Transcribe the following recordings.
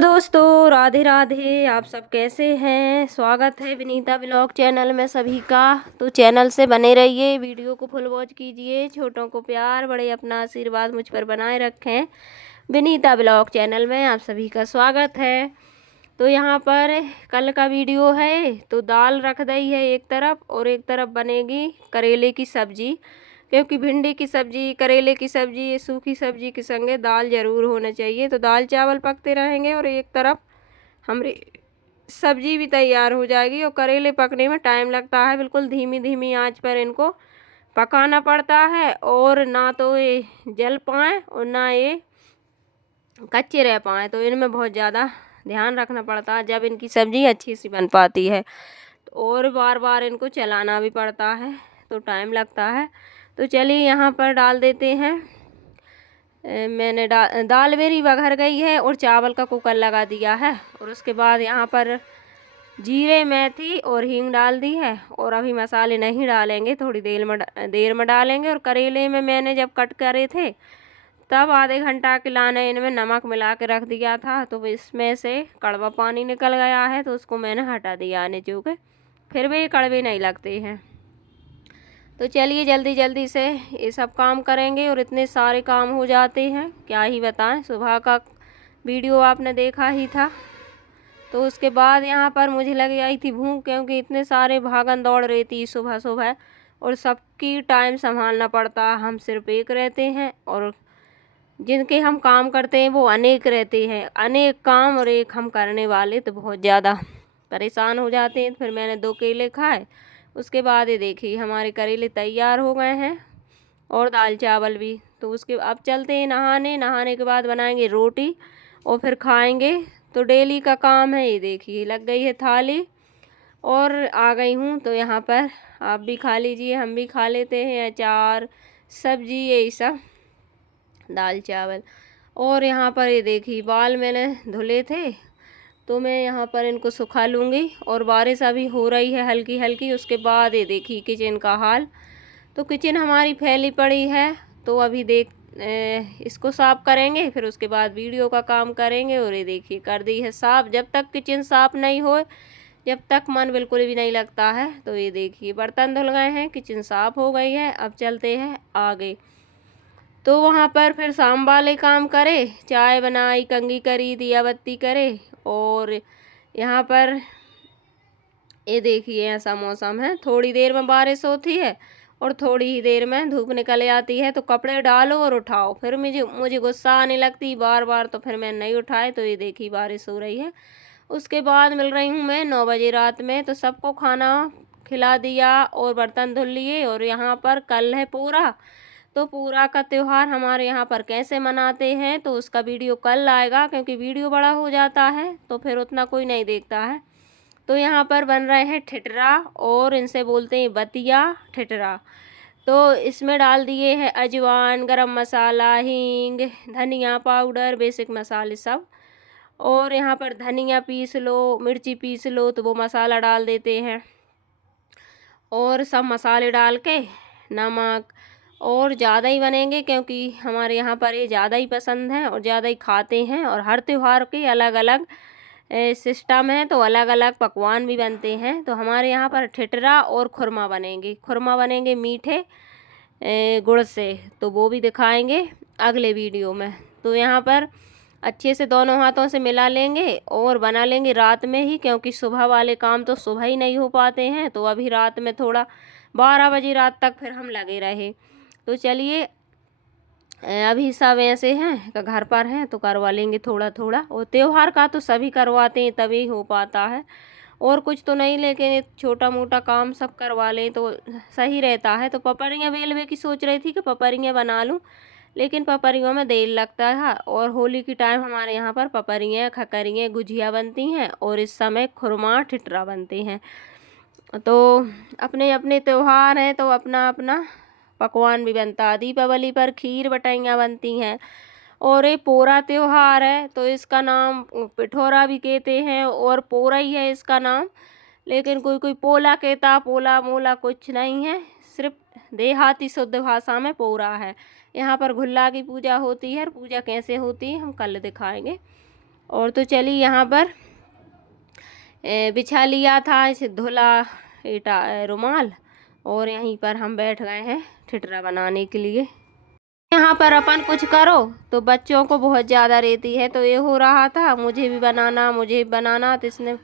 दोस्तों, राधे राधे। आप सब कैसे हैं? स्वागत है विनीता ब्लॉग चैनल में सभी का। तो चैनल से बने रहिए, वीडियो को फुल वॉच कीजिए। छोटों को प्यार, बड़े अपना आशीर्वाद मुझ पर बनाए रखें। विनीता ब्लॉग चैनल में आप सभी का स्वागत है। तो यहाँ पर कल का वीडियो है, तो दाल रख दी है एक तरफ और एक तरफ बनेगी करेले की सब्जी, क्योंकि भिंडी की सब्जी, करेले की सब्जी, ये सूखी सब्जी के संगे दाल ज़रूर होना चाहिए। तो दाल चावल पकते रहेंगे और एक तरफ हमारी सब्जी भी तैयार हो जाएगी। और करेले पकने में टाइम लगता है, बिल्कुल धीमी धीमी आंच पर इनको पकाना पड़ता है, और ना तो ये जल पाएँ और ना ये कच्चे रह पाएँ। तो इनमें बहुत ज़्यादा ध्यान रखना पड़ता है, जब इनकी सब्जी अच्छी सी बन पाती है। और बार बार इनको चलाना भी पड़ता है, तो टाइम लगता है। तो चलिए यहाँ पर डाल देते हैं। मैंने दाल मेरी बघर गई है और चावल का कुकर लगा दिया है। और उसके बाद यहाँ पर जीरे, मेथी और हींग डाल दी है। और अभी मसाले नहीं डालेंगे, थोड़ी देर में डालेंगे। और करेले में मैंने जब कट करे थे तब आधे घंटा के लाने इनमें नमक मिला के रख दिया था, तो इसमें से कड़वा पानी निकल गया है, तो उसको मैंने हटा दिया निचो के। फिर भी कड़वे नहीं लगते हैं। तो चलिए जल्दी जल्दी से ये सब काम करेंगे, और इतने सारे काम हो जाते हैं, क्या ही बताएं। सुबह का वीडियो आपने देखा ही था। तो उसके बाद यहाँ पर मुझे लग आई थी भूख, क्योंकि इतने सारे भागन दौड़ रही थी सुबह सुबह, और सबकी टाइम संभालना पड़ता। हम सिर्फ एक रहते हैं, और जिनके हम काम करते हैं वो अनेक रहते हैं। अनेक काम और एक हम करने वाले, तो बहुत ज़्यादा परेशान हो जाते हैं। फिर मैंने 2 केले खाए। उसके बाद ये देखिए हमारे करेले तैयार हो गए हैं, और दाल चावल भी। तो उसके अब चलते हैं नहाने के बाद बनाएंगे रोटी और फिर खाएंगे। तो डेली का काम है। ये देखिए लग गई है थाली और आ गई हूँ। तो यहाँ पर आप भी खा लीजिए, हम भी खा लेते हैं। अचार, सब्जी, यही सब, दाल चावल। और यहाँ पर ये देखिए बाल मैंने धुले थे, तो मैं यहाँ पर इनको सुखा लूँगी। और बारिश अभी हो रही है हल्की हल्की। उसके बाद ये देखिए किचन का हाल। तो किचन हमारी फैली पड़ी है, तो अभी इसको साफ़ करेंगे, फिर उसके बाद वीडियो का काम करेंगे। और ये देखिए कर दी है साफ़। जब तक किचन साफ़ नहीं हो, जब तक मन बिल्कुल भी नहीं लगता है। तो ये देखिए बर्तन धुल गए हैं, किचन साफ़ हो गई है। अब चलते हैं आगे। तो वहाँ पर फिर शाम वाले काम करे, चाय बनाई, कंघी करी, दिया बत्ती करे। और यहाँ पर ये देखिए ऐसा मौसम है, थोड़ी देर में बारिश होती है और थोड़ी ही देर में धूप निकल आती है। तो कपड़े डालो और उठाओ, फिर मुझे गुस्सा आने लगती बार बार। तो फिर मैं नहीं उठाए। तो ये देखिए बारिश हो रही है। उसके बाद मिल रही हूँ मैं 9 बजे रात में। तो सबको खाना खिला दिया और बर्तन धुल लिए। और यहाँ पर कल है पूरा। तो पूरा का त्यौहार हमारे यहाँ पर कैसे मनाते हैं, तो उसका वीडियो कल आएगा, क्योंकि वीडियो बड़ा हो जाता है तो फिर उतना कोई नहीं देखता है। तो यहाँ पर बन रहे हैं ठिठरा, और इनसे बोलते हैं बतिया ठिठरा। तो इसमें डाल दिए हैं अजवाइन, गरम मसाला, हींग, धनिया पाउडर, बेसिक मसाले सब। और यहाँ पर धनिया पीस लो, मिर्ची पीस लो, तो वो मसाला डाल देते हैं। और सब मसाले डाल के नमक, और ज़्यादा ही बनेंगे, क्योंकि हमारे यहाँ पर ये ज़्यादा ही पसंद है और ज़्यादा ही खाते हैं। और हर त्यौहार के अलग अलग सिस्टम है, तो अलग अलग पकवान भी बनते हैं। तो हमारे यहाँ पर ठिठरा और खुरमा बनेंगे। खुरमा बनेंगे मीठे गुड़ से, तो वो भी दिखाएंगे अगले वीडियो में। तो यहाँ पर अच्छे से दोनों हाथों से मिला लेंगे और बना लेंगे रात में ही, क्योंकि सुबह वाले काम तो सुबह ही नहीं हो पाते हैं। तो अभी रात में थोड़ा 12 बजे रात तक फिर हम लगे रहे। तो चलिए अभी सब ऐसे हैं कि घर पर हैं, तो करवा लेंगे थोड़ा थोड़ा। और त्यौहार का तो सभी करवाते हैं, तभी हो पाता है। और कुछ तो नहीं, लेकिन छोटा मोटा काम सब करवा लें तो सही रहता है। तो पपड़ियाँ बेलवे की सोच रही थी कि पपड़ियाँ बना लूँ, लेकिन पपड़ियों में देर लगता है। और होली की टाइम हमारे यहाँ पर पपड़ियाँ, खकरियाँ, गुझिया बनती हैं, और इस समय खुरमा ठिठरा बनते हैं। तो अपने अपने त्यौहार हैं, तो अपना अपना पकवान भी बनता है। दीपावली पर खीर बटाइयाँ बनती हैं। और ये पोरा त्यौहार है, तो इसका नाम पिठोरा भी कहते हैं, और पोरा ही है इसका नाम। लेकिन कोई कोई पोला कहता, पोला मोला कुछ नहीं है, सिर्फ देहाती शुद्ध भाषा में पोरा है। यहाँ पर घुल्ला की पूजा होती है, और पूजा कैसे होती है हम कल दिखाएंगे। और तो चलिए यहाँ पर बिछा लिया था इसे धुला रुमाल, और यहीं पर हम बैठ गए हैं ठिठरा बनाने के लिए। यहाँ पर अपन कुछ करो तो बच्चों को बहुत ज़्यादा रहती है, तो ये हो रहा था मुझे भी बनाना तो इसने,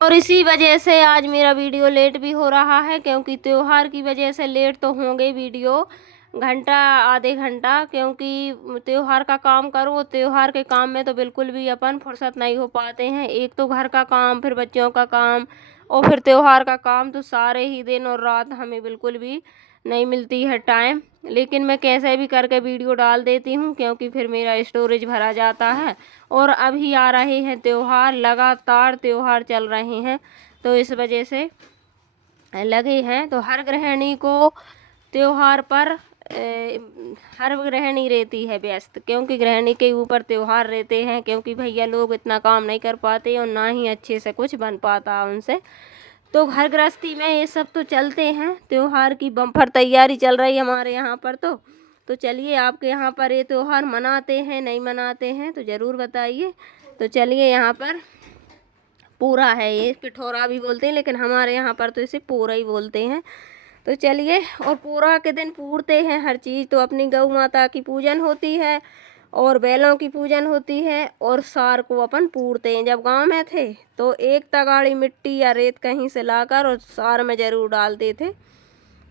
और इसी वजह से आज मेरा वीडियो लेट भी हो रहा है, क्योंकि त्योहार की वजह से लेट तो होंगे वीडियो घंटा आधे घंटा, क्योंकि त्योहार का काम करो, त्योहार के काम में तो बिल्कुल भी अपन फुर्सत नहीं हो पाते हैं। एक तो घर का काम, फिर बच्चों का काम, और फिर त्योहार का काम, तो सारे ही दिन और रात हमें बिल्कुल भी नहीं मिलती है टाइम। लेकिन मैं कैसे भी करके वीडियो डाल देती हूँ, क्योंकि फिर मेरा स्टोरेज भरा जाता है। और अभी आ रहे हैं त्योहार, लगातार त्योहार चल रहे हैं, तो इस वजह से लगे हैं। तो हर गृहिणी को त्योहार पर हर गृहिणी रहती है व्यस्त, क्योंकि गृहिणी के ऊपर त्योहार रहते हैं, क्योंकि भैया लोग इतना काम नहीं कर पाते और ना ही अच्छे से कुछ बन पाता उनसे। तो घर गृहस्थी में ये सब तो चलते हैं। त्योहार की बम्पर तैयारी चल रही है हमारे यहाँ पर। तो चलिए, आपके यहाँ पर ये त्योहार मनाते हैं नहीं मनाते हैं तो ज़रूर बताइए। तो चलिए, यहाँ पर पूरा है, ये पिठौरा भी बोलते हैं, लेकिन हमारे यहाँ पर तो इसे पूरा ही बोलते हैं। तो चलिए, और पूरा के दिन पूरते हैं हर चीज़। तो अपनी गौ माता की पूजन होती है और बैलों की पूजन होती है, और सार को अपन पूरते हैं। जब गांव में थे तो एक तगाड़ी मिट्टी या रेत कहीं से लाकर और सार में ज़रूर डालते थे।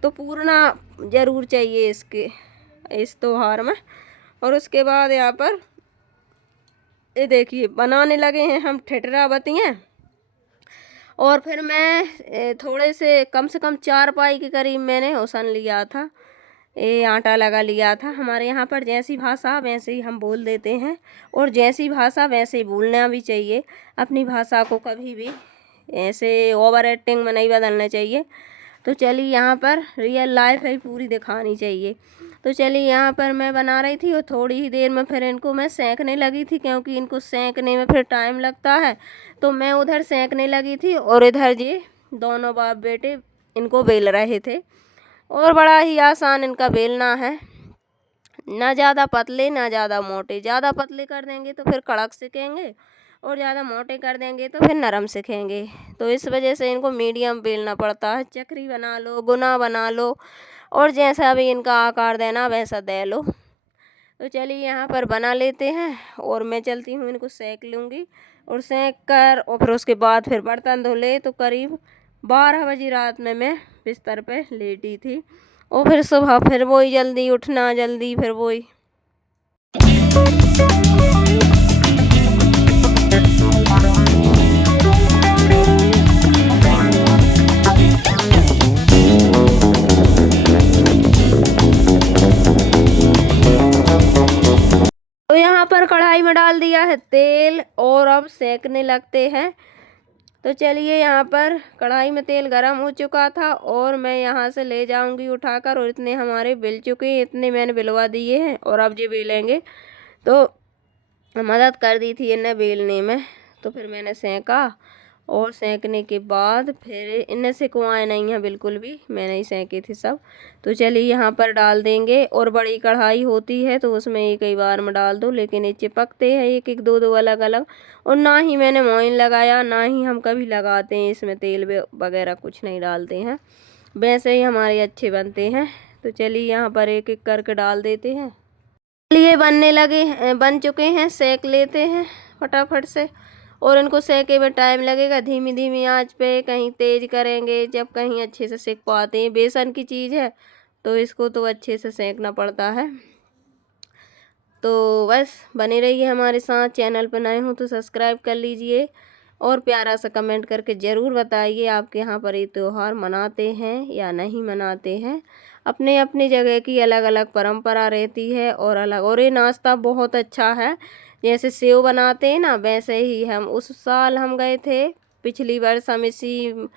तो पूरना ज़रूर चाहिए इस त्योहार में। और उसके बाद यहाँ पर ये देखिए बनाने लगे हैं हम ठिठरा बतियाँ। और फिर मैं थोड़े से कम 4 पाई के करीब मैंने ओसन लिया था, ये आटा लगा लिया था। हमारे यहाँ पर जैसी भाषा वैसे ही हम बोल देते हैं, और जैसी भाषा वैसे ही बोलना भी चाहिए। अपनी भाषा को कभी भी ऐसे ओवर एक्टिंग में नहीं बदलना चाहिए। तो चलिए, यहाँ पर रियल लाइफ है पूरी दिखानी चाहिए। तो चलिए, यहाँ पर मैं बना रही थी और थोड़ी ही देर में फिर इनको मैं सेंकने लगी थी, क्योंकि इनको सेंकने में फिर टाइम लगता है। तो मैं उधर सेंकने लगी थी और इधर जी दोनों बाप बेटे इनको बेल रहे थे। और बड़ा ही आसान इनका बेलना है, ना ज़्यादा पतले ना ज़्यादा मोटे। ज़्यादा पतले कर देंगे तो फिर कड़क सिकेंगे, और ज़्यादा मोटे कर देंगे तो फिर नरम सिकेंगे। तो इस वजह से इनको मीडियम बेलना पड़ता है। चक्री बना लो, गुना बना लो, और जैसा भी इनका आकार देना वैसा दे लो। तो चलिए, यहाँ पर बना लेते हैं और मैं चलती हूँ, इनको सेक लूँगी। और सेक कर और फिर उसके बाद फिर बर्तन धो ले। तो करीब 12 बजे रात में मैं बिस्तर पे लेटी थी, और फिर सुबह फिर वही जल्दी उठना, जल्दी फिर वही। तो यहाँ पर कढ़ाई में डाल दिया है तेल, और अब सेकने लगते हैं। तो चलिए, यहाँ पर कढ़ाई में तेल गरम हो चुका था, और मैं यहाँ से ले जाऊंगी उठाकर। और इतने हमारे बेल चुके हैं, इतने मैंने बिलवा दिए हैं, और अब ये बेलेंगे। तो मदद कर दी थी इन्हें बेलने में, तो फिर मैंने सेंका। और सेंकने के बाद फिर इन्हें सिकवाए नहीं है बिल्कुल भी, मैंने ही सेंके थे सब। तो चलिए, यहाँ पर डाल देंगे। और बड़ी कढ़ाई होती है तो उसमें एक ही बार में डाल दो, लेकिन ये चिपकते हैं एक एक दो अलग अलग। और ना ही मैंने मोइन लगाया, ना ही हम कभी लगाते हैं इसमें तेल वगैरह कुछ नहीं डालते हैं, वैसे ही हमारे अच्छे बनते हैं। तो चलिए, यहाँ पर एक एक करके डाल देते हैं। चलिए, बन चुके हैं, सेक लेते हैं फटाफट से। और इनको सेके में टाइम लगेगा, धीमी धीमी आंच पे, कहीं तेज करेंगे जब कहीं अच्छे से सेक पाते हैं। बेसन की चीज़ है तो इसको तो अच्छे से सेकना पड़ता है। तो बस बने रहिए हमारे साथ। चैनल पर नए हो तो सब्सक्राइब कर लीजिए, और प्यारा सा कमेंट करके ज़रूर बताइए आपके यहाँ पर ये त्यौहार मनाते हैं या नहीं मनाते हैं। अपने अपने जगह की अलग अलग परंपरा रहती है और अलग। और ये नाश्ता बहुत अच्छा है, जैसे सेव बनाते हैं ना, वैसे ही हम उस साल हम गए थे, पिछली वर्ष हम इसी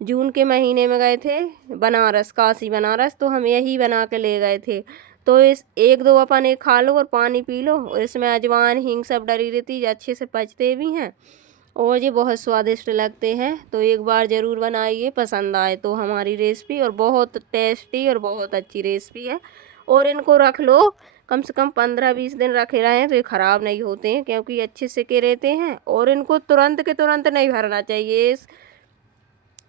जून के महीने में गए थे बनारस, काशी बनारस। तो हम यही बना के ले गए थे। तो इस एक दो अपन एक खा लो और पानी पी लो, इसमें अजवाइन हींग सब डली रहती है, अच्छे से पचते भी हैं। और ये बहुत स्वादिष्ट लगते हैं। तो एक बार ज़रूर बनाइए, पसंद आए तो हमारी रेसिपी। और बहुत टेस्टी और बहुत अच्छी रेसिपी है। और इनको रख लो कम से कम 15-20 दिन रखे रहें तो ये ख़राब नहीं होते हैं, क्योंकि अच्छे सिके रहते हैं। और इनको तुरंत के तुरंत नहीं भरना चाहिए।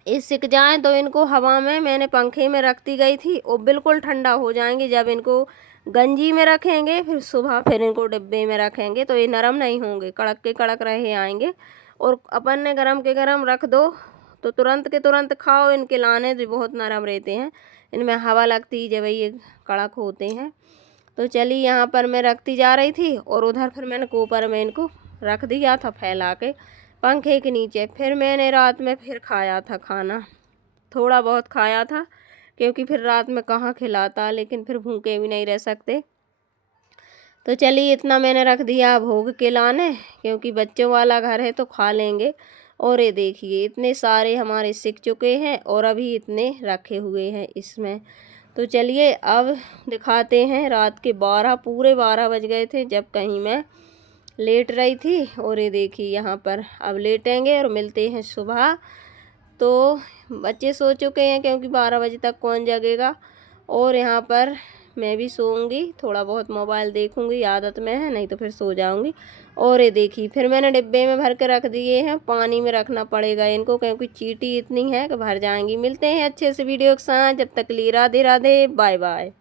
ये सिक जाएं तो इनको हवा में, मैंने पंखे में रखती गई थी और बिल्कुल ठंडा हो जाएंगे। जब इनको गंजी में रखेंगे फिर सुबह फिर इनको डिब्बे में रखेंगे तो ये नरम नहीं होंगे, कड़क के कड़क रहे आएंगे। और अपन ने गरम के गरम रख दो तो तुरंत के तुरंत खाओ। इनके लाने तो बहुत नरम रहते हैं, इनमें हवा लगती जब ये कड़क होते हैं। तो चलिए यहाँ पर मैं रखती जा रही थी और उधर फिर मैंने कुकर में इनको रख दिया था फैला के पंखे के नीचे। फिर मैंने रात में फिर खाया था खाना, थोड़ा बहुत खाया था, क्योंकि फिर रात में कहाँ खिलाता, लेकिन फिर भूखे भी नहीं रह सकते। तो चलिए इतना मैंने रख दिया भोग के लाने, क्योंकि बच्चों वाला घर है तो खा लेंगे। और ये देखिए इतने सारे हमारे सिक चुके हैं और अभी इतने रखे हुए हैं इसमें। तो चलिए अब दिखाते हैं। रात के पूरे 12 बज गए थे जब कहीं मैं लेट रही थी। और ये देखिए यहाँ पर अब लेटेंगे और मिलते हैं सुबह। तो बच्चे सो चुके हैं, क्योंकि 12 बजे तक कौन जगेगा। और यहाँ पर मैं भी सोऊंगी, थोड़ा बहुत मोबाइल देखूंगी, आदत में है, नहीं तो फिर सो जाऊंगी। और ये देखिए फिर मैंने डिब्बे में भर के रख दिए हैं। पानी में रखना पड़ेगा इनको, क्योंकि चींटी इतनी है कि भर जाएंगी। मिलते हैं अच्छे से वीडियो के साथ, जब तक के लिए राधे राधे, बाय बाय।